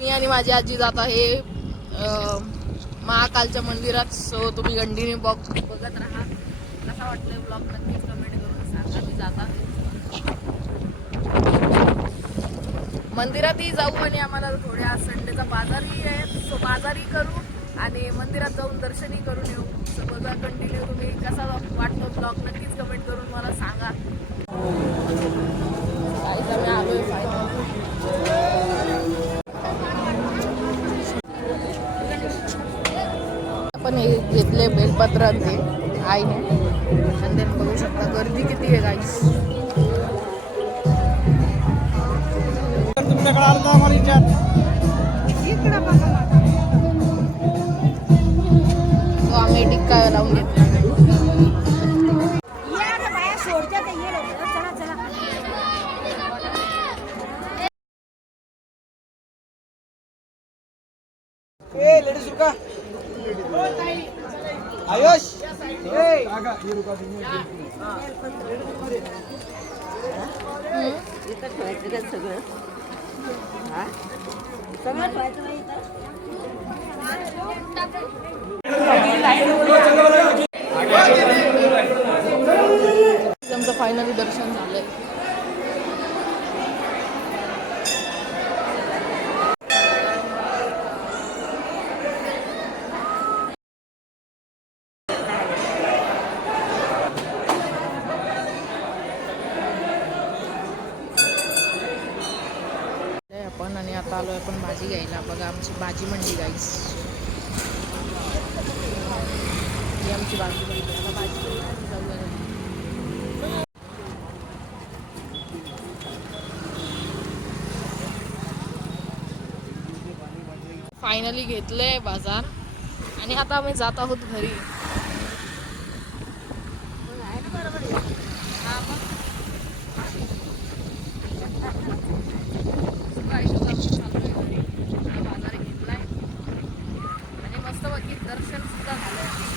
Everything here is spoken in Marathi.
मी आणि माझी आजी जात आहे महाकालच्या मंदिरात. सो तुम्ही कंटिन्यू बघत राहा. कसा वाटतंय ब्लॉग नक्कीच कमेंट करून सांगा. मी जाता मंदिरातही जाऊ आणि आम्हाला थोड्या संडेचा बाजारही आहे. सो बाजारही करू आणि मंदिरात जाऊन दर्शनही करून येऊ. सो बघा कंटिन्यू. तुम्ही कसा वाटतो ब्लॉग नक्कीच कमेंट करून मला सांगा. काहीच आम्ही आलोय फायनल. आपण हे घेतले बेलपत्र ते आईने. आणि बघू शकता गर्दी किती आहे गाईस. तुमच्याकडे आलता मला विचार तो आम्ही टिक्का लावून घेतला. लेडीज रुका आयुष सगळं आमचं फायनली दर्शन झालंय. आपण आणि आता आलोय आपण भाजी घ्यायला. बघा आमची भाजी मंडी गाईस. ही आमची भाजी मंडी. आता भाजी फायनली घेतलंय बाजार आणि आता आम्ही जात आहोत घरी. बाजार घेतलाय आणि मस्त बाकी दर्शन सुद्धा झालंय.